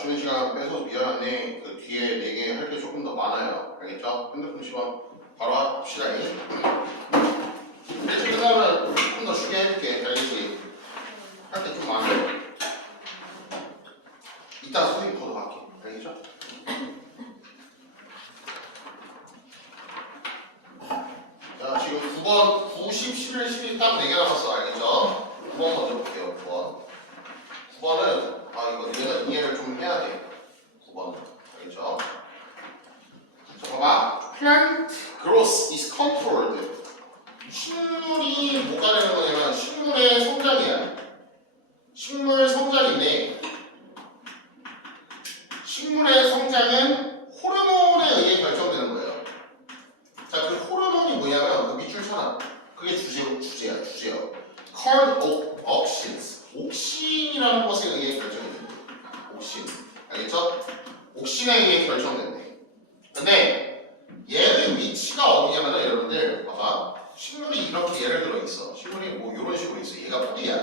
쉬는 시간 뺏어서 미안한데 그 뒤에 4개 할 게 조금 더 많아요. 알겠죠? 핸드폰 시간 바로 합시다. 일찍 끝나면 조금 더 쉬게 해줄게. 알겠지? 할 게 좀 많아요. 이따 선생님 걷어갈게. 알겠죠? 자, 지금 9번, 9, 10, 11, 12 딱 4개 남았어. 알겠죠? 9번 먼저 볼게요. 9번. 9번은 이거 내가 이해를 좀 해야 돼. 9번. 알겠죠? 자, 봐봐. Plant growth is controlled. 식물이 뭐가 되는 거냐면 식물의 성장이야. 식물 성장인데 식물의 성장은 호르몬에 의해 결정되는 거예요. 자, 그 호르몬이 뭐냐면 그 밑줄 쳐놔. 그게 주제야. Called auxins. 옥신이라는 것에 의해 결정이 된대. 옥신. 알겠죠? 옥신에 의해 결정된대. 근데 얘의 위치가 어디냐면은 여러분들 봐봐. 식물이 이렇게 예를 들어 있어. 식물이 뭐 이런 식으로 있어. 얘가 뿌리야.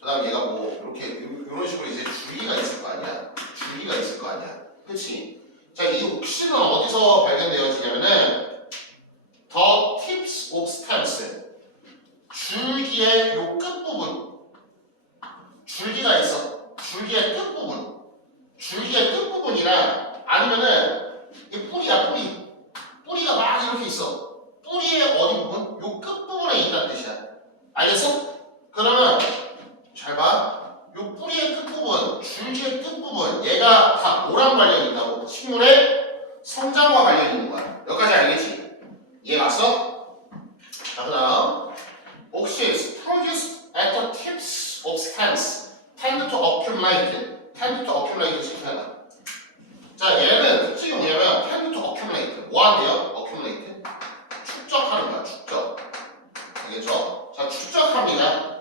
그 다음 얘가 뭐 이렇게 이런 식으로 이제 줄기가 있을 거 아니야. 줄기가 있을 거 아니야. 그치? 자, 이 옥신은 어디서 발견되어지냐면은 The tips of stems. 줄기의 요 끝부분. 줄기가 있어. 줄기의 끝부분. 줄기의 끝부분이나 아니면은 이 뿌리야, 뿌리. 뿌리가 막 이렇게 있어. 뿌리의 어디 부분? 요 끝부분에 있다는 뜻이야. 알겠어? 그러면 잘 봐. 요 뿌리의 끝부분, 줄기의 끝부분, 얘가 다 뭐랑 관련이 있다고? 식물의 성장과 관련이 있는 거야. 여기까지 알겠지? 이해 갔어? 자, 그 다음 auxins produced at the tips of stems tend to accumulate 시켜야. 자, 얘는 특징이 뭐냐면 tend to accumulate. 뭐 한대요? accumulate? 축적하는 거야, 축적. 알겠죠? 자, 축적합니다.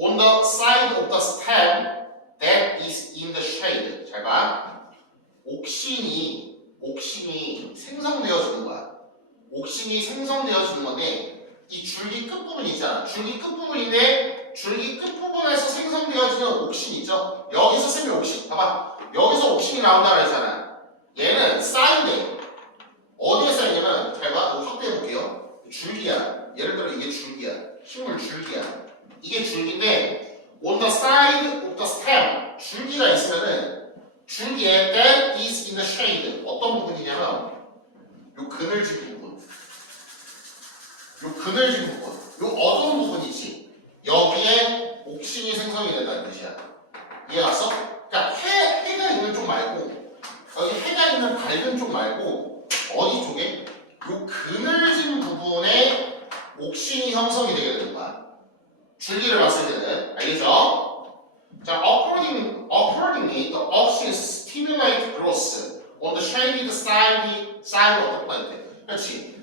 On the side of the stem that is in the shade. 잘 봐. 옥신이 생성되어지는 거야. 옥신이 생성되어지는 건데 이 줄기 끝부분 있잖아. 줄기 끝부분인데 줄기 끝부분에서 생성되어지는 옥신 있죠? 여기서 쓰면 옥신. 봐봐. 여기서 옥신이 나온다 그랬잖아. 얘는 쌓이네. 어디에 쌓이냐면 잘 봐. 확대해 볼게요. 줄기야. 예를 들어 이게 줄기야. 식물 줄기야. 이게 줄기인데 on the side of the stem 줄기가 있으면은 줄기에 that is in the shade 어떤 부분이냐면 요 그늘진 부분. 요 어두운 부분이지. 여기에 옥신이 생성이 된다는 뜻이야. 이해 갔어? 그러니까 해가 있는 쪽 말고 여기 해가 있는 밝은 쪽 말고 어디 쪽에? 요 그늘진 부분에 옥신이 형성이 되게 되는 거야. 줄기를 봤을 때는. 알겠죠? 자, accordingly, the auxins stimulate growth on the shaded side of the plant. 그렇지?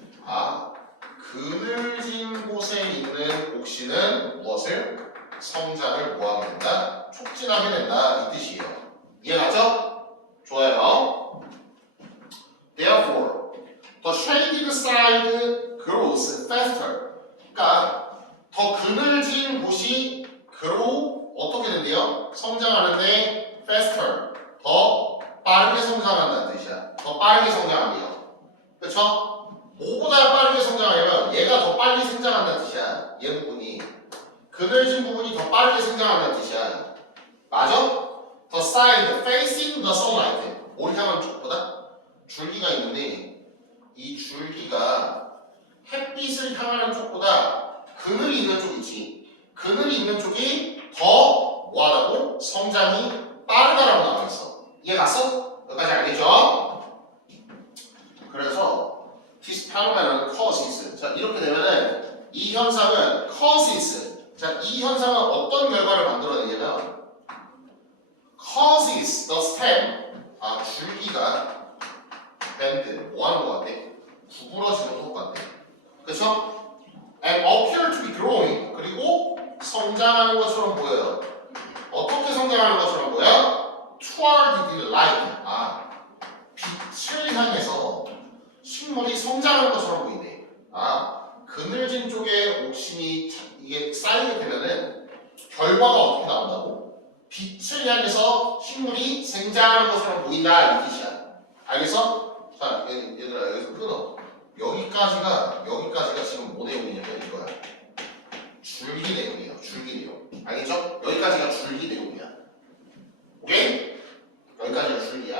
그늘진 곳에 있는 옥신은 무엇을? 성장을 뭐하게 된다? 촉진하게 된다. 이 뜻이에요. 이해 갔죠? 좋아요. Therefore, the shaded side grows faster. 그러니까 더 그늘진 곳이 grow 어떻게 된대요? 성장하는데 faster. 더 빠르게 성장한다는 뜻이야. 더 빠르게 성장한대요. 그렇죠? 뭐보다 빠르게 성장하려면 얘가 더 빨리 성장한다는 뜻이야. 얘 부분이. 그늘진 부분이 더 빠르게 성장한다는 뜻이야. 맞아? The side facing the sunlight. 뭘 향한 쪽보다? 줄기가 있는데 이 줄기가 햇빛을 향하는 쪽보다 그늘이 있는 쪽 있지. 그늘이 있는 쪽이 더 뭐하다고? 성장이 빠르다라고 나와 있어. 이해 갔어? 여기까지 알겠죠? 그래서 this phenomenon causes. 자, 이렇게 되면은 이 현상은 causes. 자, 이 현상은 어떤 결과를 만들어내냐면 causes the stem. 줄기가 bend. 뭐 하는 것 같아? 구부러지는 것 같아. 그렇죠? And appear to be growing. 그리고 성장하는 것처럼 보여요. 어떻게 성장하는 것처럼 보여? Toward the light. 빛을 향해서 식물이 성장하는 것처럼 보이네. 그늘진 쪽에 옥신이 이게 쌓이게 되면은 결과가 어떻게 나온다고? 빛을 향해서 식물이 생장하는 것처럼 보인다 이 뜻이야. 알겠어? 자, 얘들아 여기서 끊어. 여기까지가 지금 뭐 내용이냐면 이거야. 줄기 내용이에요. 줄기 내용. 알겠죠? 여기까지가 줄기 내용이야. 오케이? 여기까지가 줄기야.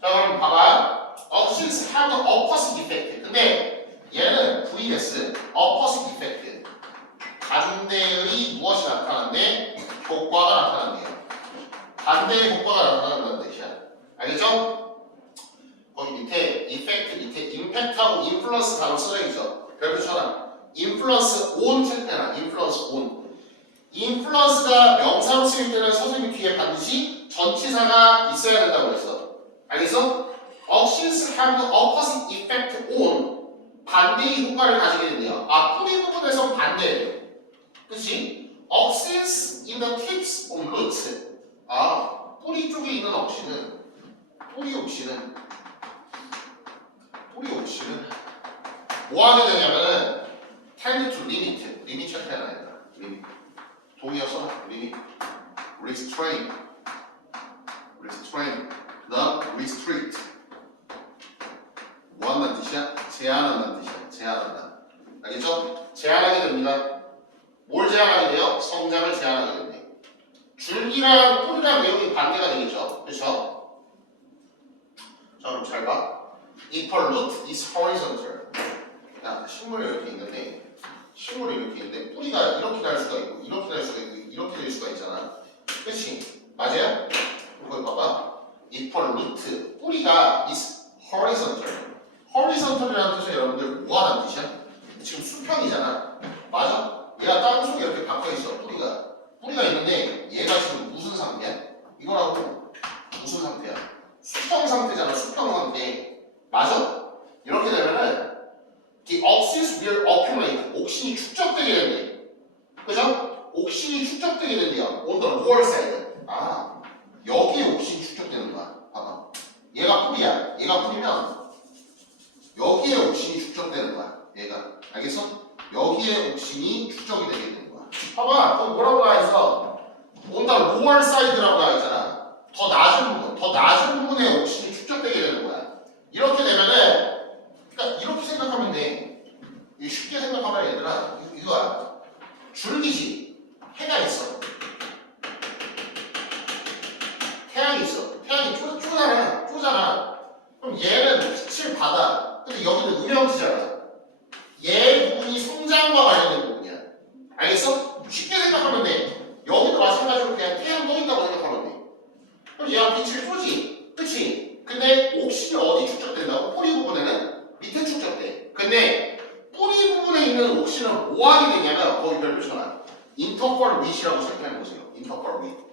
자, 그럼 봐봐. Auxins have the opposite effect. 근데 얘는 vs opposite effect. 반대의 무엇이 나타나는데 효과가 나타난대요. 반대의 효과가 나타난다는 뜻이야. 알겠죠? 거기 밑에 effect 밑에 impact하고 influence 단어 쓰여 있어. 별표 쳐라. influence on 체크해라. influence on. influence가 명사로 쓰일 때는 선생님 뒤에 반드시 전치사가 있어야 된다고 했어. 알겠어? Auxins have the opposite effect on. 반대의 효과를 가지게 된대요. 아, 뿌리 부분에서 반대예요. 그치? Auxins in the tips of roots. 아, 뿌리 쪽에 있는 억신은 뿌리 옥신은 뭐 하게 되냐면은 tend to limit. 리밋 체크해야 된다. 리밋. 동의어 써놔. 리밋. restrain. 그다음 restrict. 뭐 한다는 뜻이야? 제한한다는 뜻이야. 제한한다. 알겠죠? 제한하게 됩니다. 뭘 제한하게 돼요? 성장을 제한하게 됩니다. 줄기랑 뿌리랑 내용이 반대가 되겠죠? 그렇죠? 자, 그럼 잘 봐. If a root is horizontal. 야, 식물이 이렇게 있는데 뿌리가 이렇게 달 수가 있고 이렇게 달 수가 있고 이렇게 될 수가 있잖아. 그치? 맞아요? 이거 봐봐. If a root, 뿌리가 is horizontal. horizontal이라는 뜻은 여러분들 뭐하는 뜻이야? 지금 수평이잖아. 맞아? 얘가 땅속에 이렇게 박혀있어. 뿌리가 있는데 얘가 지금 무슨 상태야? 이거라고 무슨 상태야? 수평 상태잖아. 수평 상태. 맞아? 이렇게 되면은 the oxys will accumulate. 옥신이 축적되게 된대. 그죠? 옥신이 축적되게 된대요. on the lower side. 아, 여기에 옥신이 축적되는 거야. 봐봐. 얘가 뿌리야. 얘가 뿌리면 여기에 옥신이 축적되는 거야. 얘가. 알겠어? 여기에 옥신이 축적이 되게 되는 거야. 봐봐. 거기 뭐라고 나와 있어? on the lower side라고 나와 있잖아. 더 낮은 부분에 옥신이 축적되게 되는 거야. 이렇게 되면은 그러니까 이렇게 생각하면 돼. 쉽게 생각하면 얘들아 이거야. 줄기지. 해가 있어. 태양이 있어. 태양이 쪼잖아. 그럼 얘는 빛을 받아. 근데 여기는 음영지잖아. 얘 부분이 성장과 관련된 부분이야. 알겠어? 쉽게 생각하면 돼. 여기도 마찬가지로 그냥 태양 떠 있다고 생각하면 돼. 그럼 얘가 빛을 쏘지. 그치? 근데 옥신이 어디 축적된다고? 뿌리 부분에는 밑에 축적돼. 근데 뿌리 부분에 있는 옥신은 뭐 하게 되냐면 거기 별표 쳐놔. interfere with이라고 생각해 보세요. interfere with.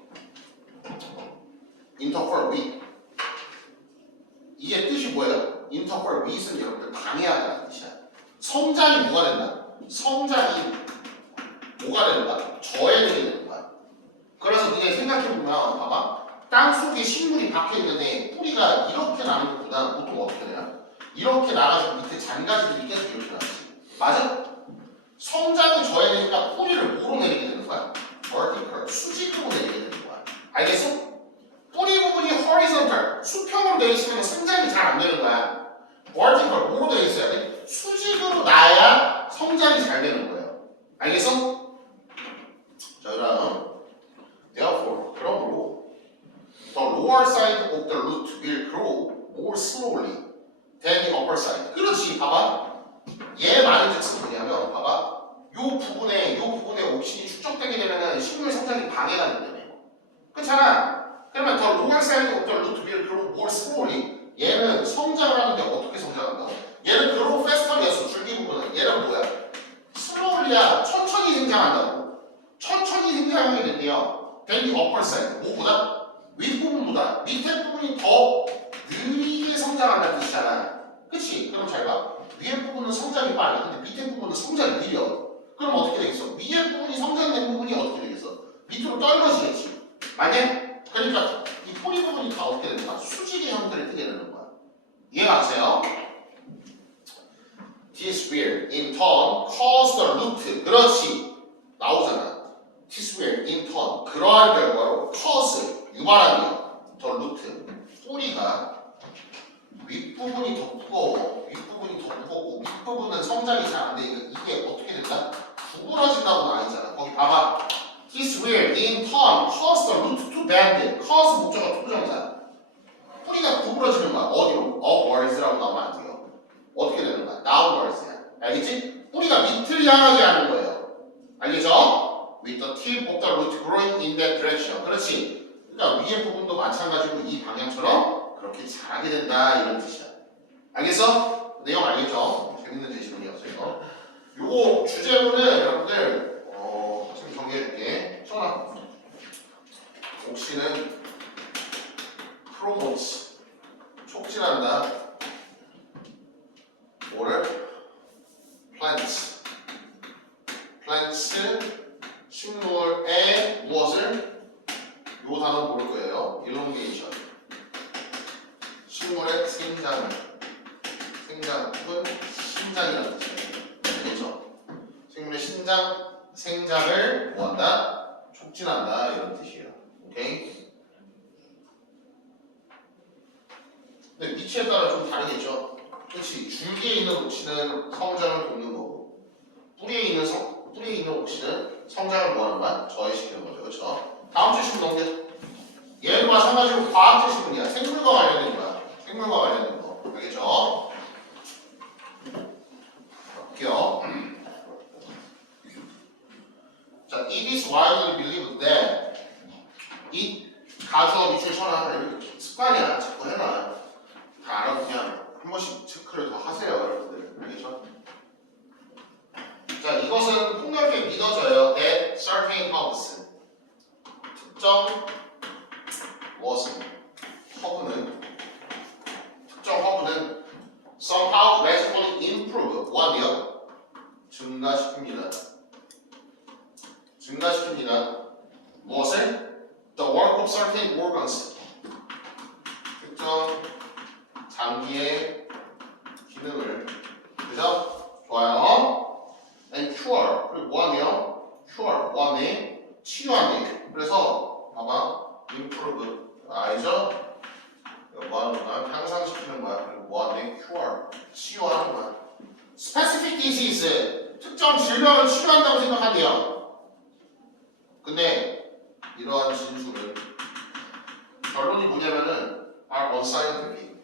이게 뜻이 뭐예요? interfere with은 여러분들 방해하다는 뜻이야. 성장이 뭐가 된다? 성장이 뭐가 된다? 저해되게 되는 거야. 그래서 니네 생각해보면 봐봐. 땅속에 식물이 박혀있는데 뿌리가 이렇게 나는 것보다 보통 어떻게 되냐? 이렇게 나가서 밑에 잔가지들이 계속 이렇게 나지. 맞아? 성장이 저해되니까 뿌리를 뭐로 내리게 되는 거야? vertical, 수직으로 내리게 되는 거야. 알겠어? 뿌리 부분이 horizontal, 수평으로 되어 있으면 성장이 잘 안 되는 거야. vertical, 뭐로 되어 있어야 돼? 수직으로 나야 성장이 잘 되는 거예요. 알겠어? 자, 그럼 therefore, 그러므로 the lower side of the root will grow more slowly than the upper side. 그렇지, 봐봐. 얘 말은 즉슨 뭐냐면, 봐봐. 요 부분에 옥신이 축적되게 되면은 식물 성장이 방해가 된다며. 그렇잖아. 그러면 the lower side of the root will grow more slowly. 얘는 성장을 하는데 어떻게 성장한다고? 얘는 grow faster였어. 줄기 부분은. 얘는 뭐야? slowly야. 천천히 생장한다고. 천천히 생장하게 된대요. than the upper side. 뭐보다? 윗부분보다. 밑에 부분이 더 느리게 성장한다는 뜻이잖아. 그치? 그럼 잘 봐. 위에 부분은 성장이 빨라. 근데 밑에 부분은 성장이 느려. 그럼 어떻게 되겠어? 위에 부분이 성장된 부분이 어떻게 되겠어? 밑으로 떨어지겠지. 맞냐? 그러니까 이 뿌리 부분이 다 어떻게 되는 거야? 수직의 형태를 띠게 되는 거야. 이해가세요? This will in turn cause the root. 그렇지. 나오잖아. this will in turn 그러한 결과로 cause 유발하며 더 루트 뿌리가 윗부분이 더 무거워 윗부분이 더 무겁고 윗부분은 성장이 잘 안 되니까 이게 어떻게 된다? 구부러진다고 나와있잖아. 거기 봐봐. This will in turn cause the root to bend. cause 목적어 투부정사. 뿌리가 구부러지는 거야. 어디로? upwards라고 나오면 안 돼요. 어떻게 되는 거야? downwards야. 알겠지? 뿌리가 밑을 향하게 하는 거예요. 알겠죠? With the tip of the root growing in that direction. 그렇지. 그러니까 위에 부분도 마찬가지로 이 방향처럼 그렇게 자라게 된다 이런 뜻이야. 알겠어? 내용 알겠죠? 재밌는 제시문이었어요. 요거 주제문은 여러분들 지금 정리해줄게. 천아. 옥시는 promotes 촉진한다. 뭐를? plants 식물의 무엇을? 요 단어 모를 거예요. elongation 식물의 생장은 신장이라는 뜻이에요. 그렇죠? 식물의 생장을 뭐한다? 촉진한다 이런 뜻이에요. 오케이? 근데 위치에 따라 좀 다르겠죠? 그렇지? 줄기에 있는 옥시는 성장을 돕는 거고 뿌리에 있는 옥시는 성장을 뭐하는 거야? 저해시키는 거죠. 그렇죠? 다음 주시면 넘겨. 얘도 마찬가지로 과학 제시문이야. 생물과 관련된 거야. 생물과 관련된 거. 알겠죠? 볼게요. 자, it is widely believed that 이 가주어 밑줄 쳐놔. 습관이야. 자꾸 해놔. 다 알아. 그냥 한 번씩 체크를 더 하세요. 여러분들. 알겠죠? 자, 이것은 폭넓게 믿어져요. that certain herbs 특정 무엇은 특정 허브는 somehow magically improve 뭐하며? 증가시킵니다. 무엇을? the work of certain organs 특정 장기의 기능을. 그죠? 좋아요. and cure 그리고 뭐하며? cure 뭐하며? 치유하며. 그래서 봐봐 improve 알죠? 뭐 하는 거야? 향상시키는 거야. 그리고 뭐 하네? cure. 치유하는 거야. specific disease. 특정 질병을 치료한다고 생각한대요. 근데 이러한 진술은 결론이 뭐냐면은 are unscientific.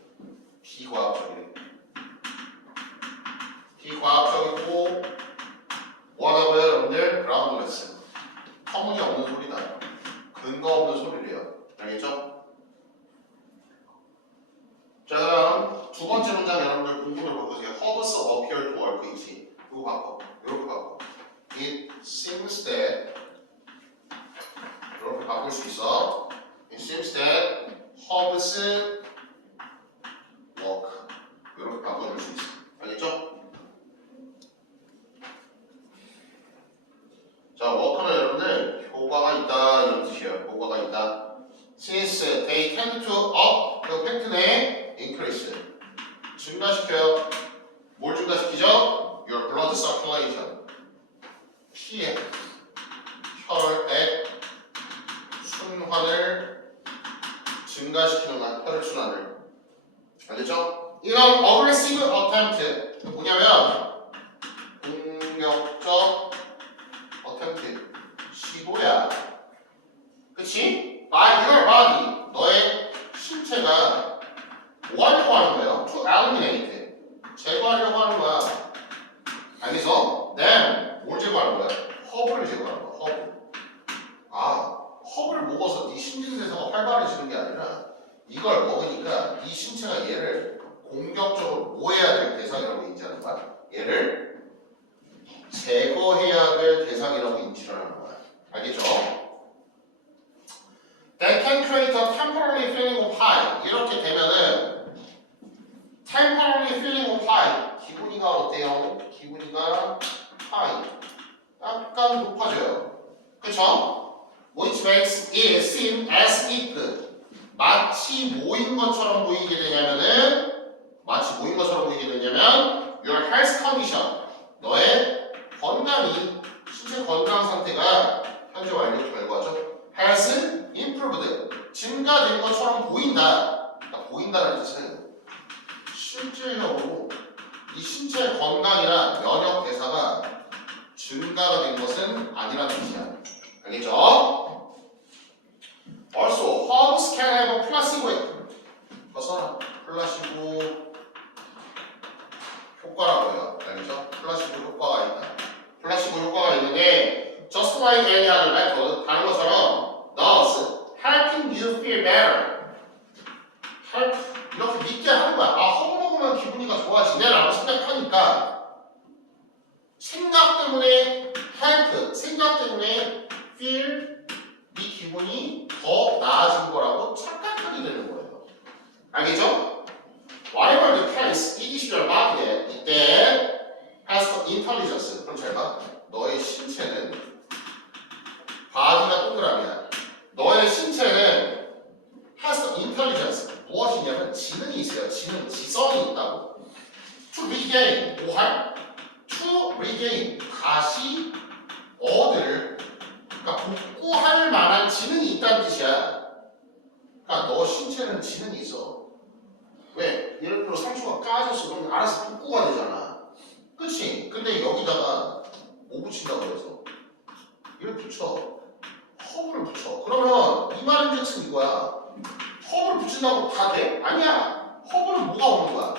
비과학적이고 뭐하다고요 여러분들? groundless. 터무니없는 소리다. 근거 없는 소리래요. 알겠죠? 자, 그럼 두 번째 문장 여러분들 공부를 바꾸세요. Herbs appear to work. 있지? 이거 바꿔. 이렇게 바꿔. It seems that 이렇게 바꿀 수 있어. It seems that herbs work. 이렇게 바꿔줄 수 있어. 알겠죠? 자, work는 여러분들 효과가 있다 이런 뜻이에요. 효과가 있다. Since they tend to up the 팩트네 increase 증가시켜요. 뭘 증가시키죠? Your blood circulation 피의 혈액 순환을 증가시키는 거야. 혈액 순환을. 알겠죠? 이런 aggressive attempt 뭐냐면 공격적 attempt 시도야. 그치? By your body 너의 신체가 뭐 하려고 하는 거예요? To eliminate 제거하려고 하는 거야. 알겠어? Then 뭘 제거하는 거야? 허브를 제거하는 거야. 허브를 먹어서 네 신진대사가 활발해지는 게 아니라 이걸 먹으니까 네 신체가 얘를 공격적으로 뭐 해야 될 대상이라고 인지하는 거야? 얘를 제거해야 될 대상이라고 인지를 하는 거야. 알겠죠? That can create a temporary feeling of high. 이렇게 되면은 temporary feeling of high. 기분이가 어때요? 기분이가 high. 약간 높아져요. 그쵸? Which makes it seem as if 마치 모인 것처럼 보이게 되냐면 your health condition 너의 건강이 신체 건강 상태가 현재 완료 결과죠. has improved. 증가된 것처럼 보인다. 그러니까 보인다는 뜻은 실제로 이 신체 건강이나 면역 대사가 증가가 된 것은 아니라는 뜻이야. 알겠죠? Also, herbs can have a placebo effect. 그것은 플라시보 효과라고 해요. 알겠죠? 플라시보 효과가 있다. 플라시보 효과가 있는데 just like any other method, 다른 것처럼 does helping you feel better. help 이렇게 믿게 하는 거야. 아, 허브 먹으면 기분이가 좋아지네 라고 생각하니까 생각 때문에 help, 생각 때문에 feel 이 기분이 더 나아진 거라고 착각하게 되는 거예요. 알겠죠? Whatever the case, it is your body that has the intelligence. 그럼 잘 봐. 너의 신체는 바디가 동그라미야. 너의 신체는 has the intelligence. 무엇이냐면 지능이 있어요. 지능, 지성이 있다고. To regain, 뭐할? To regain, 다시 얻을, 그러니까 복구할 만한 지능이 있다는 뜻이야. 그러니까 너 신체는 지능이 있어. 왜? 예를 들어 상처가 까졌어. 그럼 알아서 복구가 되잖아. 그치? 근데 여기다가 뭐 붙인다고 해서 이를 붙여. 허브를 붙여. 그러면 이 말인 즉슨 이거야. 허브를 붙인다고 다 돼? 아니야. 허브는 뭐가 없는 거야?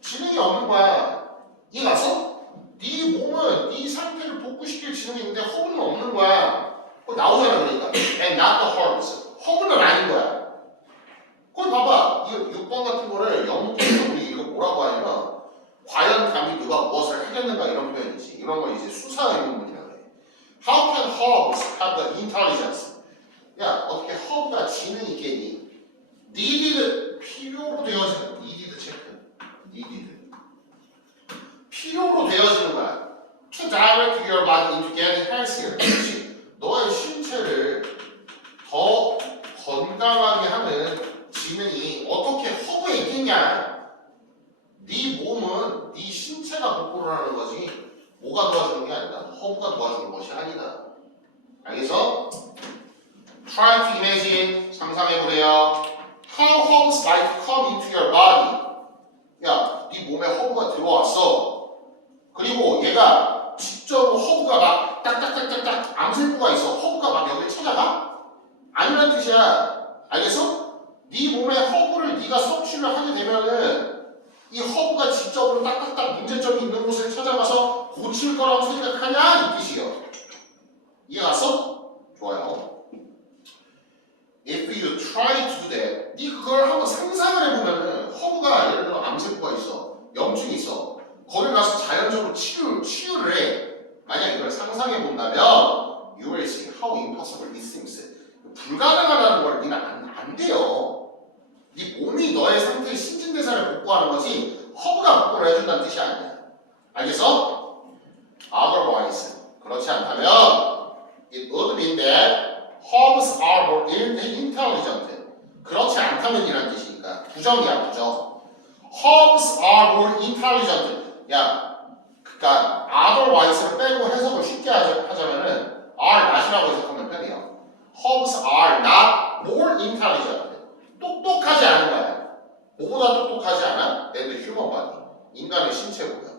지능이 없는 거야. 이해 갔어? 네 몸은 네 상태를 복구시킬 지능이 있는데 허브는 없는 거야. 그거 나오잖아. 그러니까 and not the herbs. 허브는 아닌 거야. 그걸 봐봐. 이거 6번 같은 거를 영문에서 우리 이거 뭐라고 하냐면 과연 감히 누가 무엇을 하겠는가 이런 표현이지. 이런 걸 이제 수사 의문문이라고 해. How can herbs have the intelligence? 야, 어떻게 허브가 지능이 있겠니? needed, 필요로 되어지는, needed 체크, needed. 필요로 되어지는 거야. To direct your body into getting healthier. 그렇지. 너의 신체를 더 건강하게 하는 지능이 어떻게 허브에 있겠냐? 네 몸은 네 신체가 복구를 하는 거지 뭐가 도와주는 게 아니다. 허브가 도와주는 것이 아니다. 알겠어? Try to imagine, 상상해보래요. How herbs might come into your body. 야, 네 몸에 허브가 들어왔어. 그리고 얘가 직접으로 허브가 막 딱딱딱딱딱 암세포가 있어. 허브가 막 여기를 찾아가? 아니란 뜻이야. 알겠어? 네 몸에 허브를 네가 섭취를 하게 되면은 이 허브가 직접으로 딱딱딱 문제점이 있는 곳을 찾아가서 고칠 거라고 생각하냐? 이 뜻이요. 이해 갔어? 좋아요. If you try to do that, 네 그걸 한번 상상을 해보면은 허브가 예를 들어 암세포가 있어, 염증이 있어, 거길 가서 자연적으로 치유를 해. 만약 이걸 상상해 본다면, you will see how impossible this seems. 불가능하다는 걸 니는 안 돼요. 네 몸이 너의 상태의 신진대사를 복구하는 거지 허브가 복구를 해준다는 뜻이 아니야. 알겠어? Otherwise, 그렇지 않다면, it would mean that herbs are more intelligent. 그렇지 않다면이라는 뜻이니까 부정이야, 부정. Herbs are more intelligent. 야, 그러니까 otherwise를 빼고 해석을 쉽게 하자면은 are not이라고 해석하면 편해요. Herbs are not more intelligent. 똑똑하지 않은 거야. 뭐보다 똑똑하지 않아? than the human body. 인간의 신체보다.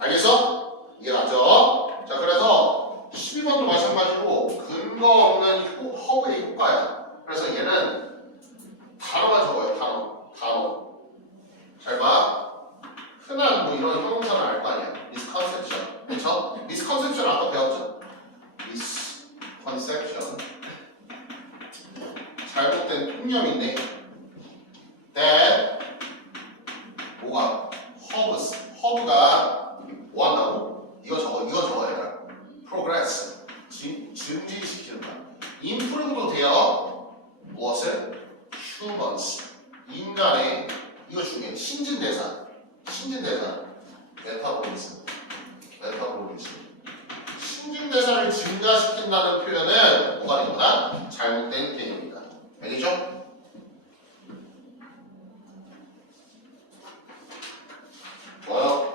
알겠어? 이해갔죠? 자, 그래서 12번도 마찬가지로 근거 없는 허브의 효과야. 그래서 얘는 단어만 적어요. 단어. 잘 봐. 흔한 뭐 이런 형용사는 알 거 아니야. misconception. 그쵸? misconception 아까 배웠죠? misconception. 잘못된 통념인데 that 뭐가? 허브가 뭐 한다고? 이거 적어야 돼. progress. 증진시키는 거야. improve도 돼요. 무엇을? humans. 인간의 이거 중에 신진대사. 메타보리즘. 신진대사를 증가시킨다는 표현은 뭐가 됩니다? 잘못된 개념이다. 알겠죠? 좋아요.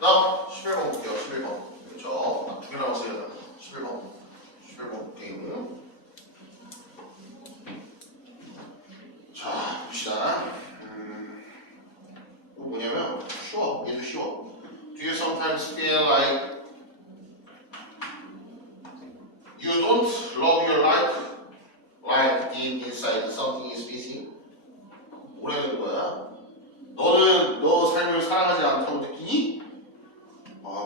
다음 11번 볼게요. 11번. 그렇죠? 자, 봅시다. 이거 뭐냐면 쉬워. 얘도 쉬워. Do you sometimes feel like you don't love your life like deep inside something is missing? 뭐라는 거야? 너는 너 삶을 사랑하지 않다고 느끼니?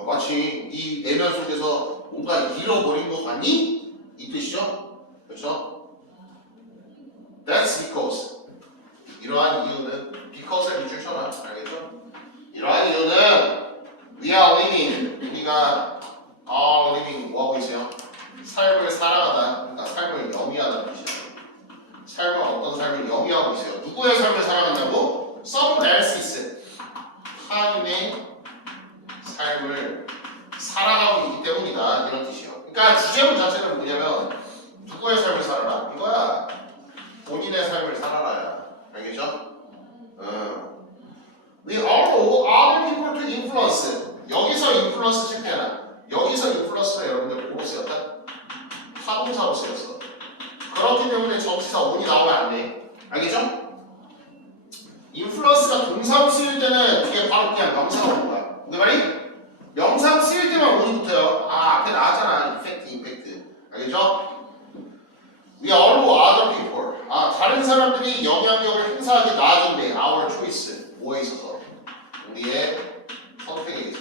마치 네 내면 속에서 뭔가 잃어버린 것 같니? 이 뜻이죠? 그렇죠? That's because 이러한 이유는 because의 밑줄 쳐라. 알겠죠? 이러한 이유는 we are living 우리가 are living 뭐하고 있어요? 삶을 사랑하다. 그러니까 삶을 영위하다는 뜻이에요. 삶을 어떤 삶을 영위하고 있어요. 누구의 삶을 사랑한다고? Someone else's 타인의 삶을 살아가고 있기 때문이다. 이런 뜻이에요. 그러니까 주제문 자체는 뭐냐면 누구의 삶을 살아라? 이거야. 본인의 삶을 살아라야. 알겠죠? We allow other people to influence. 여기서 influence 실패나. 여기서 influence가 여러분들 뭐로 쓰였다? 타동사로 쓰였어. 그렇기 때문에 접시사 on이 나오면 안 돼. 알겠죠? influence가 동사로 쓰일 때는 이게 바로 그냥 명사가 오는 거야. 내 말이? 명사 쓰일 때만 on이 붙어요. 앞에 나왔잖아. effect. 알겠죠? We allow other people. 다른 사람들이 영향력을 행사하게 놔준대. Our choice. 뭐에 있어서? 우리의 선택에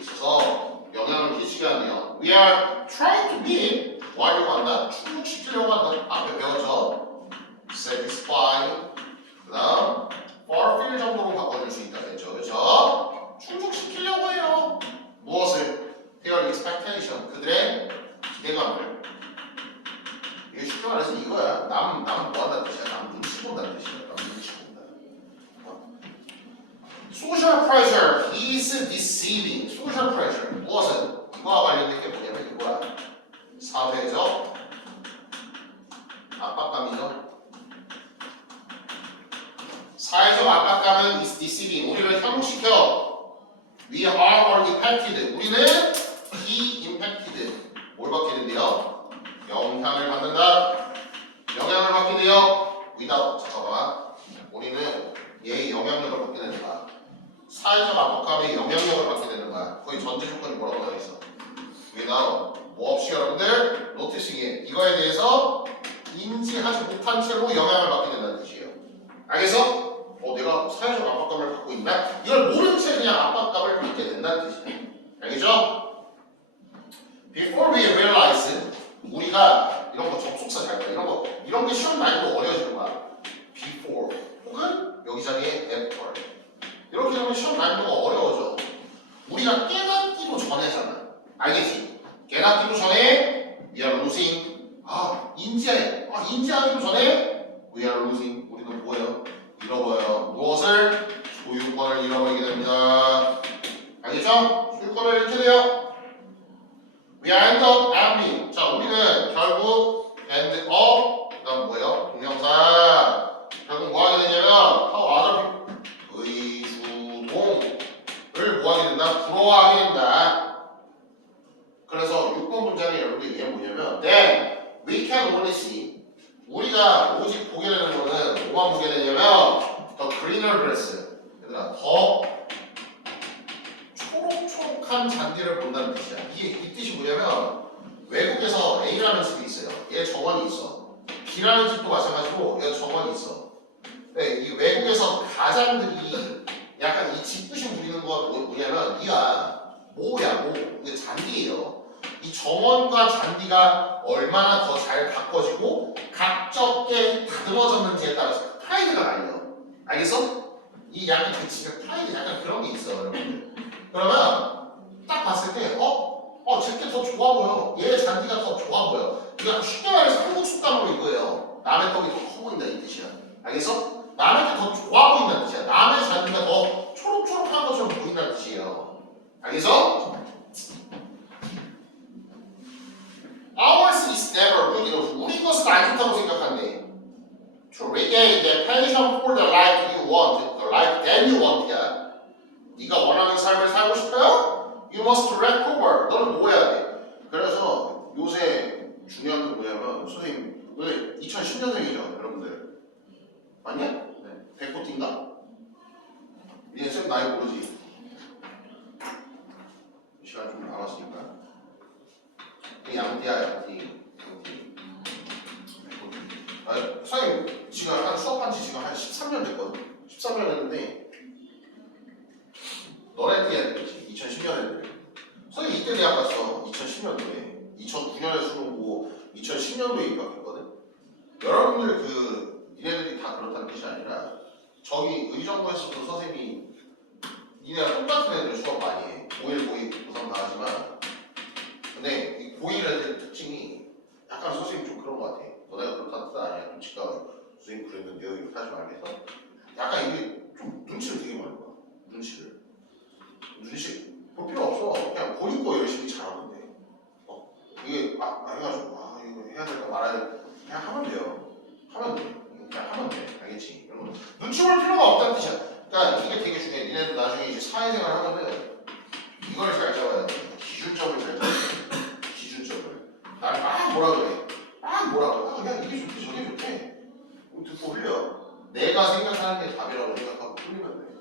있어서 영향을 끼치게 하네요. We are trying to be 뭐 하려고 한다? 충족시키려고 한다. 앞에 배웠죠? satisfy 그 다음 fulfill 정도로 바꿔줄 수 있다 했죠. 그렇죠? 충족시키려고 해요. 무엇을? Their expectation. 그들의 기대감을. 이게 쉽게 말해서 이거야. 남 뭐 한다는 뜻이야? 남 눈치 본다는 뜻이야. 남 눈치 본다. Social pressure is deceiving. Social pressure. 무엇은? 이거와 관련된 게 뭐냐면 이거야. 사회적 압박감이죠. 사회적 압박감은 is deceiving. 우리를 현혹시켜. We are all impacted. 우리는 be impacted. 뭘 받게 된대요? 영향을 받는다. 영향을 받게 돼요. without. 잠깐만. 우리는 얘의 영향력을 받게 되는 거야. 사회적 압박감에 영향력을 받게 되는 거야. 거의 전제 조건이 뭐라고 나와 있어? without. 뭐 없이 여러분들 노티싱에 이거에 대해서 인지하지 못한 채로 영향을 받게 된다는 뜻이에요. 알겠어? 내가 사회적 압박감을 받고 있나? 이걸 모른 채 그냥 압박감을 받게 된다는 뜻이에요. 알겠죠? Before we realize 우리가 이런 거 접속사 잘 거야. 이런 게 시험 난이도 어려워지는 거야. Before 혹은 여기 자리에 after 이렇게 되면 시험 난이도가 어려워져. 우리가 깨닫기도 전에잖아. 알겠지? 깨닫기도 전에 we are losing. 인지하기도 전에 we are losing. 우리는 뭐예요? 잃어버려요. 무엇을? 소유권을 잃어버리게 됩니다. 알겠죠? 소유권을 잃게 돼요. We end up having. 자, 우리는 결국 end up. 그 다음 뭐예요? 동명사. 결국 뭐 하게 되냐면 how other people. 의주동을 뭐 하게 된다? 부러워하게 된다. 그래서 6번 문장에 여러분들 이게 뭐냐면 then we can only see. 우리가 오직 보게 되는 거는 뭐만 보게 되냐면 the greener grass. 얘들아, 더 초록초록한 잔디를 본다는 뜻이야. 이 뜻이 뭐냐면 외국에서 A라는 집이 있어요. 얘 정원이 있어. B라는 집도 마찬가지로 얘 정원이 있어. 네, 이 외국에서 가장들이 약간 이 집부심 부리는 건 뭐냐면 뭐야 이게 잔디예요. 이 정원과 잔디가 얼마나 더 잘 가꿔지고 각적게 다듬어졌는지에 따라서 프라이드가 갈려. 알겠어? 이 약간 그 집에 프라이드 약간 그런 게 있어, 여러분. 그러면 딱 봤을 때 쟤게 더 좋아 보여. 얘 잔디가 더 좋아 보여. 이거 쉽게 말해서 한국 속담으로 이거예요. 남의 떡이 더 커 보인다 이 뜻이야. 알겠어? 남의 게 더 좋아 보인다는 뜻이야. 남의 잔디가 더 초록초록한 것처럼 보인다는 뜻이에요. 알겠어? Ours is never good enough. 우리 것은 안 좋다고 생각한대. To regain the passion for the life you want, the life that you want. 네가 원하는 삶을 살고 싶어요? You must recover. 너는 뭐 해야 돼? 그래서 요새 2000년생이죠 여러분들 맞냐? 네. 100코티인가? 얘 쌤 나이 모르지? 시간 좀 남았으니까 양띠야 양띠 선생님 지금 한 수업한 지 지금 한 13년 됐거든 13년 됐는데 너네 때 애들이지 2010년 애들 선생님 이때 대학 갔어 2010년도에 2009년에 수능 보고 2010년도에 입학했거든 여러분들 니네들이 다 그렇다는 뜻이 아니라 저기 의정부에서도 선생님이 니네가 똑같은 애들 수업 많이 해 고1, 고2, 고3 다 하지만 근데 이 고1 애들 특징이 약간 선생님 좀 그런 것 같아 너네가 그렇다는 뜻 아니야 눈치 까가지고 선생님 그랬는데 이렇게 하지 말면서 약간 이게 좀 눈치를 되게 많이 봐 눈치 볼 필요 없어 그냥 본인 거 열심히 잘하면 돼 이게 해가지고 이거 해야 될까 말아야 될까 그냥 하면 돼요 그냥 하면 돼 알겠지? 눈치 볼 필요가 없다는 뜻이야 그러니까 이게 되게 중요해 니네도 나중에 이제 사회생활 하면은 이걸 잘 잡아야 돼 기준점을 잘 잡아야 돼 기준점을 날 막 뭐라 그래 그냥 이게 좋대 저게 좋대 듣고 흘려 내가 생각하는 게 답이라고 생각하고 흘리면 돼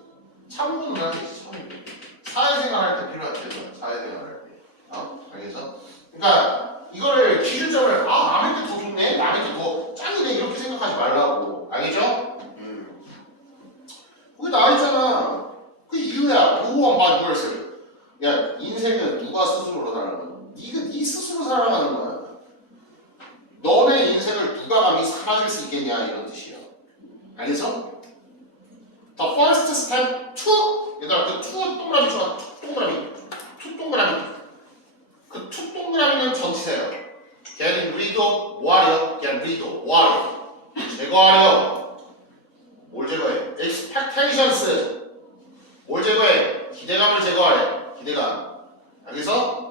참고는 하겠지 사회생활 할 때 필요한 거죠 사회생활 할 때 알겠어? 그러니까 이거를 기준점을 남의 게 더 좋네 남의 게 더 짱이네 이렇게 생각하지 말라고 알겠죠? 거기 나와있잖아 그 이유야 No one but yourself 야 인생은 누가 스스로로 살아가는 거야 네 스스로 살아가는 거야 너네 인생을 누가 감히 살아줄 수 있겠냐 이런 뜻이야 알겠어? The first step to 얘들아 그 to 동그라미 좋아 to 동그라미 그 to 동그라미는 전치사예요 get rid of 뭐하려? get rid of 뭐하려? 제거하려 뭘 제거해? expectations 뭘 제거해? 기대감을 제거하래 기대감 알겠어?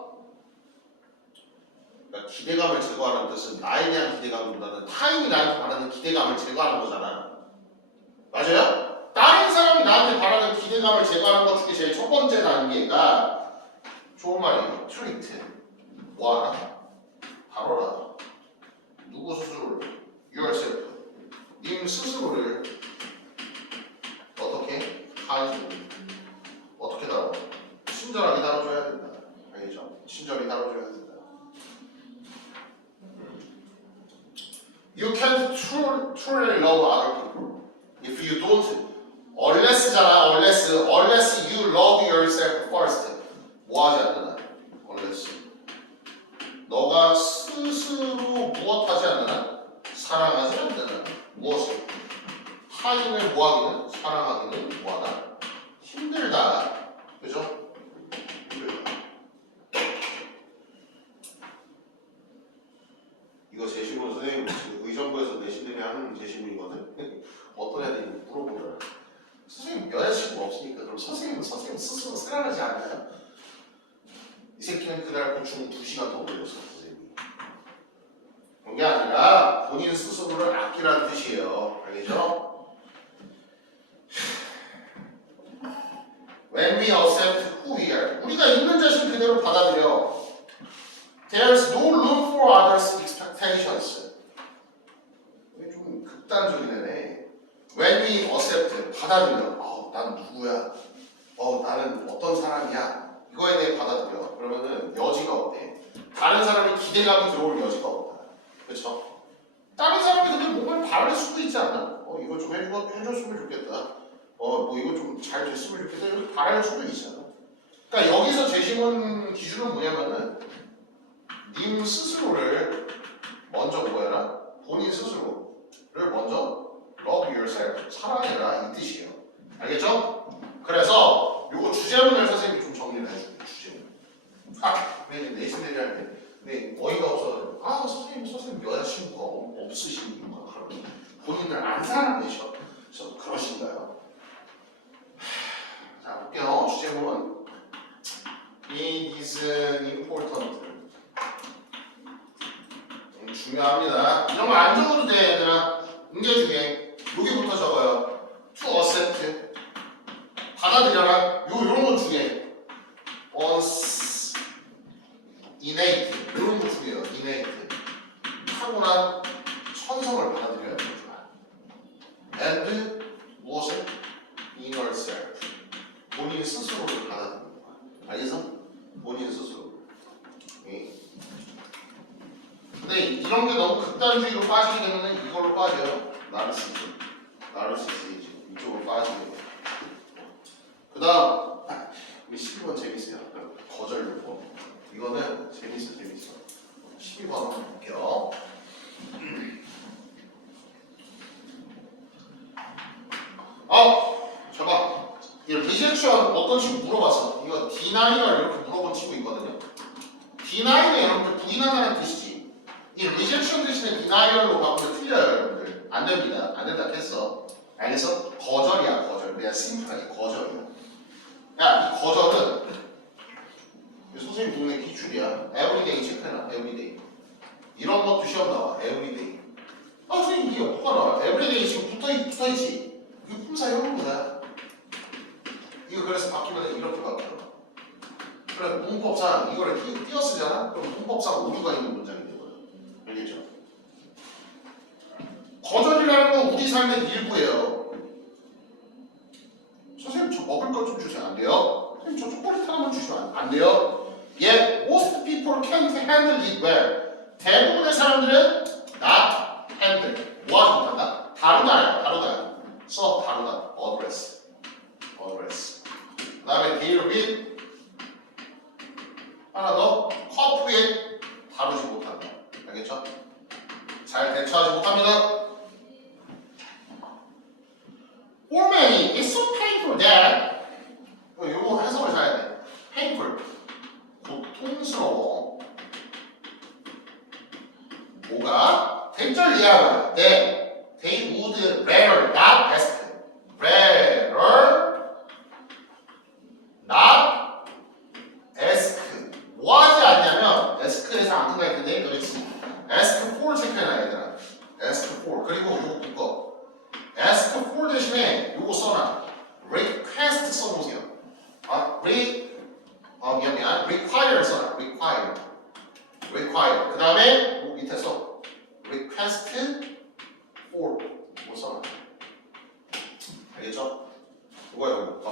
그러니까 기대감을 제거하는 뜻은 나에 대한 기대감보다는 타인이 나한테 바라는 기대감을 제거하는 거잖아 맞아요? 다른 사람이 나한테 바라는 기대감을 제거하는 것 중에 제일 첫 번째 단계가 좋은 말이에요 treat 뭐하라? 다뤄라 누구 스스로를 yourself 님 스스로를 어떻게? kindly 어떻게 다뤄? 친절하게 다뤄줘야 된다 알겠죠? 친절히 다뤄줘야 된다 You can't truly love other people if you don't unless잖아 unless you love yourself first 뭐 하지 않는 한 unless 너가 스스로 무엇하지 않는 한 사랑하지 않는 한 무엇을 타인을 뭐하기는 사랑하기는 뭐하다 힘들다 그죠? 이거 제시문 선생님 의정부에서 내신들이 하는 제시문이거든? 어떤 애들이 물어보더라 선생님 여자친구 없으니까 그럼 선생님은 선생님 스스로 사랑하지 않나요? 이 새끼는 그날 고충 2시간 더 걸렸어 선생님이 그게 아니라 본인 스스로를 아끼라는 뜻이에요 알겠죠? When we accept who we are 우리가 있는 자신 그대로 받아들여 There's no room for others' expectations 좀 극단적인 애네 When we accept 받아들여 난 누구야 나는 어떤 사람이야 이거에 대해 받아들여 그러면은 여지가 없대 다른 사람이 기대감이 들어올 여지가 없다 그렇죠? 다른 사람이 근데 뭔가를 바랄 수도 있지 않나? 이거 좀 해줬으면 좋겠다 뭐 이거 좀 잘 됐으면 좋겠다 이렇게 바랄 수도 있잖아 그러니까 여기서 제시문 기준은 뭐냐면은 님 스스로를 먼저 뭐해라? 본인 스스로를 먼저 love yourself 사랑해라 이 뜻이에요 알겠죠? 그래서 요거 주제문을 선생님이 좀 정리를 해줄게요 주제문 근데 이제 내신들이 할 때 근데 어이가 없어서 선생님 여자친구가 없으신 이유가 그러면 본인을 안 사랑하셔 그래서 그러신가요? 자 볼게요 주제문 It is important 중요합니다 이런 거 안 적어도 돼 얘들아 문제 중에 여기부터 적어요 to accept 받아들여라 요런 거 중에 innate 이런 거 중에요 innate 타고난 천성을 받아들여야 근데 이런 게 너무 극단주의로 빠지게 되면 이걸로 빠져요. 나르시즘 이쪽으로 빠지게 돼요. 그 다음 우리 12번 재밌어요. 거절 요법. 이거는 재밌어. 12번 한번 볼게요. 잠깐. 이 리젝션 어떤 친구 물어봤어. 이거 denial 이렇게 물어본 친구 있거든요. denial은 여러분들 부인하다는 뜻이지. 이 rejection 대신에 denial로 바꾸면 틀려요, 여러분들. 안 됩니다. 안 된다 했어. 알겠어? 거절이야, 거절. 그냥 심플하게 거절이야. 야, 이 거절은 선생님 동네 기출이야. everyday 체크해놔, everyday. 이런 것도 시험 나와, everyday. 선생님 이게 뭐가 나와? everyday 지금 붙어있지? 이거 품사 이런 거야. 이거 그래서 바뀌면 이렇게 바뀌어. 그래, 문법상 이거를 띄어쓰잖아? 그럼 문법상 오류가 있는 문장이 되거든. 알겠죠? 거절이라는 건 우리 삶의 일부예요. 선생님 저 먹을 것 좀 주시면 안 돼요? 선생님 저 초콜릿 하나만 주시면 안 돼요? most people can't handle it well. 대부분의 사람들은 not handle. 뭐하지 못한다? 다루다. 수업 다루다. address. 그 다음에 deal with. 하나 더. cope with. 다루지 못한다. 알겠죠? 잘 대처하지 못합니다. For many, it's so painful that. 요거 해석을 잘해야 돼. painful. 고통스러워. 뭐가? 대절 이해하고요. They would rather not ask. 뭐 하지 않냐면 ask에서 안 끝날 텐데 그렇지. ask for 체크해놔 얘들아. ask for. 그리고 요거 묶어. ask for 대신에 요거 써놔. request 써보세요. 미안. require 써놔. require. 그 다음에 요 밑에 써. request for. 뭐 써놔. 알겠죠? 이거요.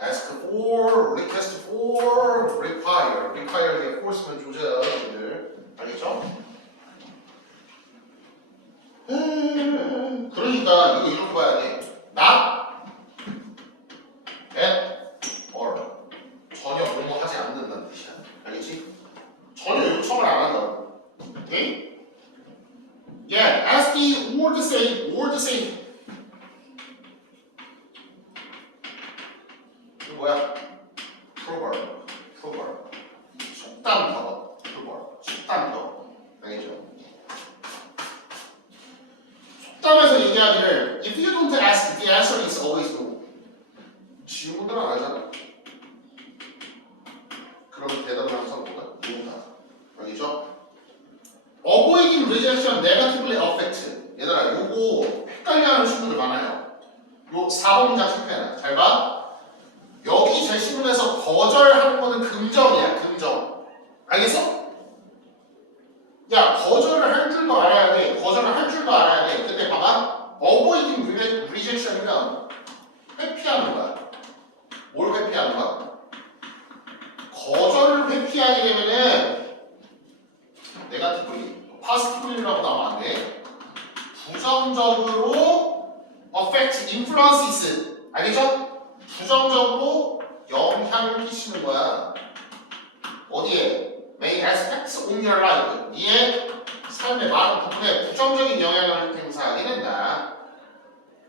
ask for, request for, require. require에 for 쓰면 조져요, 여러분들. 알겠죠? 그러니까 이거 이렇게 봐야 돼. not at all. 전혀 뭐뭐 하지 않는다는 뜻이야. 알겠지? 전혀 요청을 안 한다고. 오케이? Yeah, ask the or the same. 이거 뭐야? proverb. 속담 벽. 알겠죠? 속담에서 얘기하기를 if you don't ask, the answer is always no. 질문들은 안 하잖아. 그럼 대답은 항상 뭐다? 못하다. 알겠죠? Avoiding rejection negatively affect. 얘들아, 요거 헷갈려하는 친구들 많아요. 요 4번 문장 체크해놔. 잘 봐. 여기 제 신문에서 거절하는 거는 긍정이야, 긍정. 알겠어? 야, 거절을 할 줄도 알아야 돼. 근데 봐봐. Avoiding rejection이면 회피하는 거야. 뭘 회피하는 거야? 거절을 회피하게 되면은 네가티브리, 파스티브리라고 나오면 안 돼. 부정적으로 affect, influences. 알겠죠? 부정적으로 영향을 끼치는 거야. 어디에? May aspects on your life. 네의 삶의 많은 부분에 부정적인 영향을 행사하게 된다.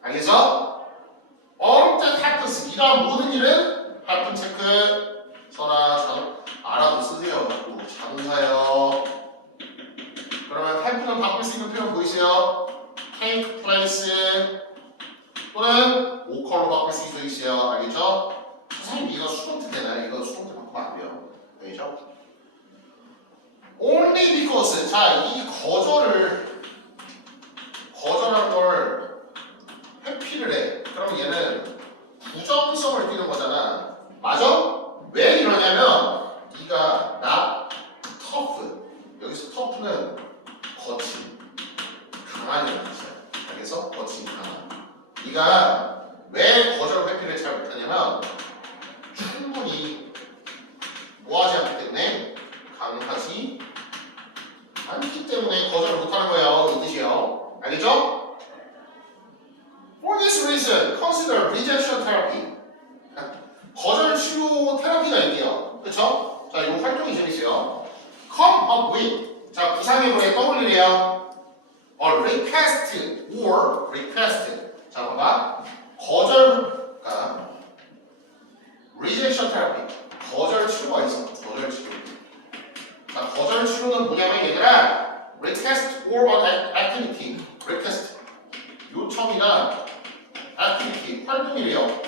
알겠어? All that happens. 이러한 모든 일은 happen 체크. 써라. 알아도 쓰세요. 자동사요. 그러면 happen은 바꿀 수 있는 표현 보이세요? take place 또는 occur로 바꿀 수 있어요. 알겠죠? 선생님 이거 수동태 되나요? 이거 수동태 바꾸면 안 돼요. 알겠죠? only because. 자, 이 거절한 걸 회피를 해. 그럼 얘는 부정성을 띠는 거잖아. 맞아? 왜 이러냐면 네가 not tough. 여기서 tough는 거친, 강한이라는 뜻이야. 알겠어? 거친, 강한. 네가 왜 거절 회피를 잘 못하냐면 충분히 뭐하지 않기 때문에 강하지 때문에 거절을 못하는 거예요. 이 뜻이에요. 알겠죠? For this reason, consider rejection therapy. 거절 치료 테라피가 있대요. 그쵸? 자, 이 활동이 재밌어요. Come up with. 자, 구상해보래 떠올리래요. A request or request. 자, 봐봐. 거절, 그러니까 rejection therapy. 거절 치료가 있어. 거절 치료. 자, 거절 치료는 뭐냐면 얘들아, request or an activity. request. 요청이나 activity. 활동이래요.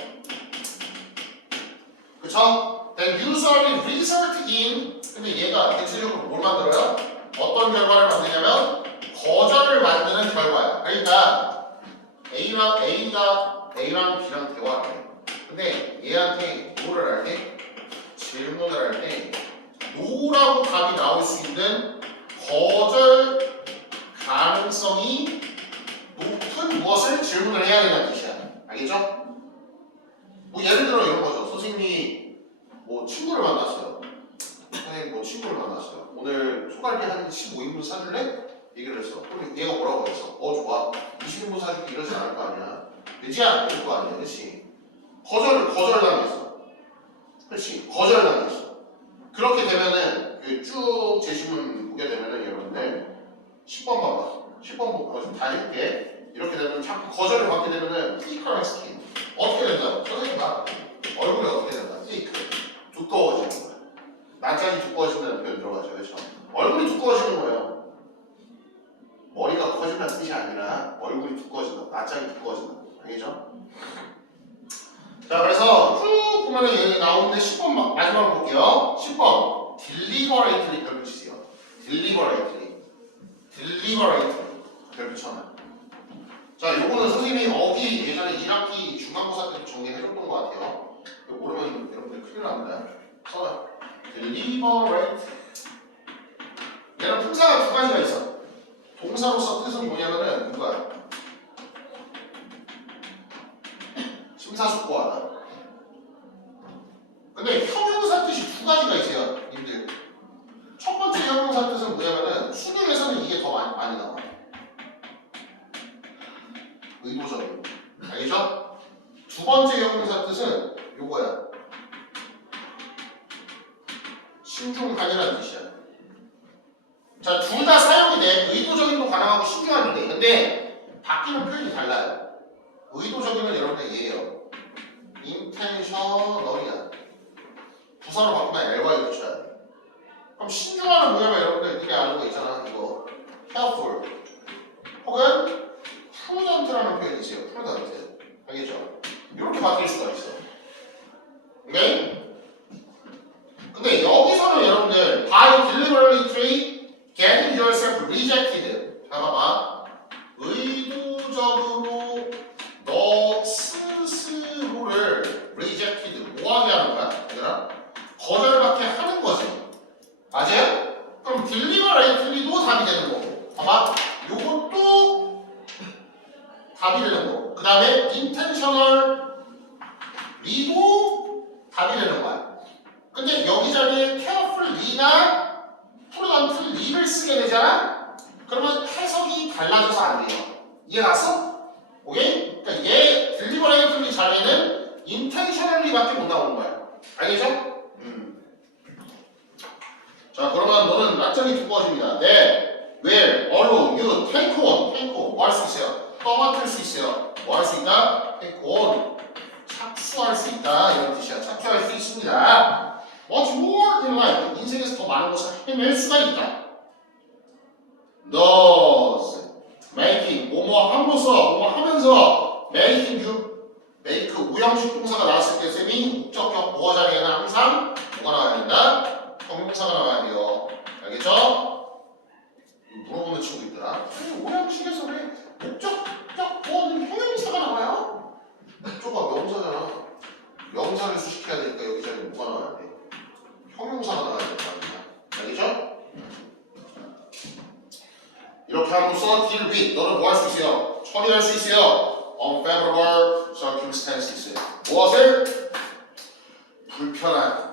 그쵸? Then usually result in. 근데 얘가 대체적으로 뭘 만들어요? 어떤 결과를 만드냐면 거절을 만드는 결과야. 그러니까 A랑 B랑 대화를 해. 근데 얘한테 뭐를 할 때? 질문을 할 때 노라고 답이 나올 수 있는 거절 가능성이 높은 무엇을 질문을 해야 된다는 뜻이야. 알겠죠? 뭐 예를 들어 이런 거죠. 선생님이 뭐 친구를 만났어요. 선생님 뭐 친구를 만났어요. 오늘 소갈비 한 15인분 사줄래? 얘기를 했어. 그럼 얘가 뭐라고 했어? 좋아. 20인분 사줄게 이러진 않을 거 아니야. 되지야? 이럴 거 아니야. 그치? 거절당했어. 그치? 거절당했어. 그렇게 되면은 쭉 제시문 보게 되면은 여러분들 10번 봐봐. 10번 보고 좀 다 해볼게. 이렇게 되면 자꾸 거절을 받게 되면은 피지컬 스킨 어떻게 된다고? 선생님 봐. 얼굴이 어떻게 된다? 페이크. 두꺼워지는 거야. 난장이 두꺼워진다는 표현 들어가죠. 그렇죠? 얼굴이 두꺼워지는 거예요. 머리가 커진다는 뜻이 아니라 얼굴이 두꺼워진다. 난장이 두꺼워진다. 알겠죠? 자, 그래서 쭉 보면은 여기 나오는데 10번 마지막으로 볼게요. 10번 deliberately 별표 치세요. deliberately 별표 쳐놔. 자, 요거는 선생님이 어디 예전에 1학기 중간고사 때 정리해줬던 것 같아요. 이거 모르면 여러분들 큰일 납니다. 써놔. deliberate. 얘는 품사가 두 가지가 있어. 동사로서 뜻은 뭐냐면은 누가 심사숙고하다. 근데 형용사 뜻이 두 가지가 있어요. 님들. 첫 번째 형용사 뜻은 뭐냐면은 수능에서는 이게 더 많이 나와. 의도적인. 알겠죠? 두 번째 형용사 뜻은 요거야. 신중하니라는 뜻이야. 자, 둘 다 사용이 돼. 의도적인도 가능하고 신중한도 돼. 근데 바뀌는 표현이 달라요. 의도적인은 여러분들 얘예요. intentional이야. 부사로 바꾸면 L과 붙여야 돼. 그럼 신중한은 뭐냐면 여러분들 되게 아는 거 있잖아. 이거 careful 혹은 prudent라는 표현이 있어요. prudent. 알겠죠? 이렇게 바뀔 수가 있어. 오케이? 근데 여기서는 여러분들 by deliberately getting yourself rejected. 자, 봐봐. 의도적으로 너 스스로를 rejected 뭐하게 하는 거야? 얘들아? 거절받게 하는 거지. 맞아요? 그럼 deliberately도 답이 되는 거고. 봐봐. 요것도 답이 되는 거고. 그 다음에 intentionally도 답이 되는 거야. 근데 여기 자리에 carefully나 prudently를 쓰게 되잖아? 그러면 해석이 달라져서 안 돼요. 이해 갔어? 오케이? 그러니까 얘 deliberately 자리에는 intentionally밖에 못 나오는 거야. 알겠죠? 자, 그러면 너는 낮장이 두꺼워집니다. 네, will, allow, you, take on, 뭐 할 수 있어요? 떠맡을 수 있어요. 뭐 할 수 있다? take on, 착수할 수 있다. 이런 뜻이야. 착수할 수 있습니다. Much more in life, 인생에서 더 많은 것을 해낼 수가 있다. Does, making, 뭐뭐 함으로써, 뭐뭐 하면서, making you, make, 우형식 동사가 나왔을 때 쌤이 목적격 보어 자리에는 항상 뭐가 나와야 된다? 형용사가 나와야 돼요. 알겠죠? 물어보는 친구 있더라. 오형식에서 왜 목적격 보어는 형용사가 나와요? 목적어가 명사잖아. 명사를 수식해야 되니까 여기 자리에 뭐가 나와야 돼? 형용사가 나와야 된다. 알겠죠? 이렇게 함으로써 deal with, 너는 뭐 할 수 있어요? 처리할 수 있어요. unfavorable circumstances. 무엇을? 불편한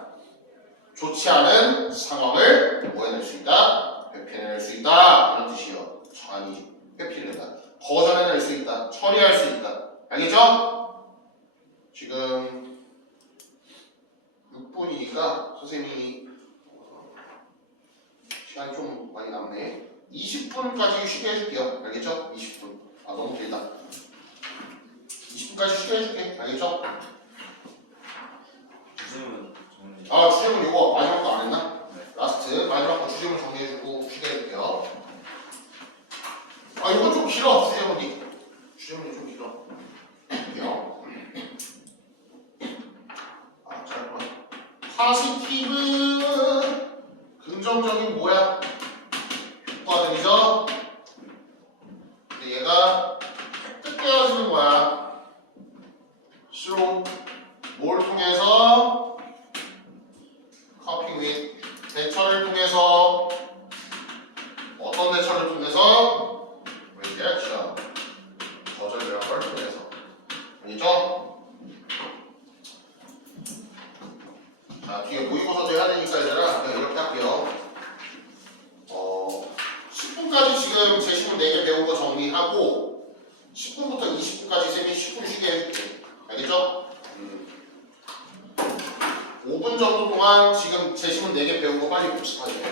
좋지 않은 상황을 뭐 해낼 수 있다? 회피해낼 수 있다. 이런 뜻이에요. 시간이 좀 많이 남네. 20분까지 쉬게 해줄게요. 알겠죠? 20분. 아 너무 길다. 20분까지 쉬게 해줄게. 알겠죠? 주제문 정리. 아 주제문 이거 마지막 거 안 했나? 네. 라스트 마지막 거 주제문 정리해주고 쉬게 해줄게요. 아 이거 좀 길어 주제문이. 주제문이 좀 길어. 볼게요. 아 잠깐만. 파시티브 긍정적인 뭐야? 효과들이죠. 근데 얘가 획득되어지는 거야. through 뭘 통해서? coping with 대처를 통해서. 어떤 대처를 통해서? rejection 거절이라는 걸 통해서. 알겠죠? 자 뒤에 모의고사도 해야 되니까 얘들아 그냥 이렇게 할게요. 10분까지 지금 제시문 4개 배운 거 정리하고 10분부터 20분까지 쌤이 10분 쉬게 해줄게. 알겠죠? 5분 정도 동안 지금 제시문 4개 배운 거 빨리 복습하세요.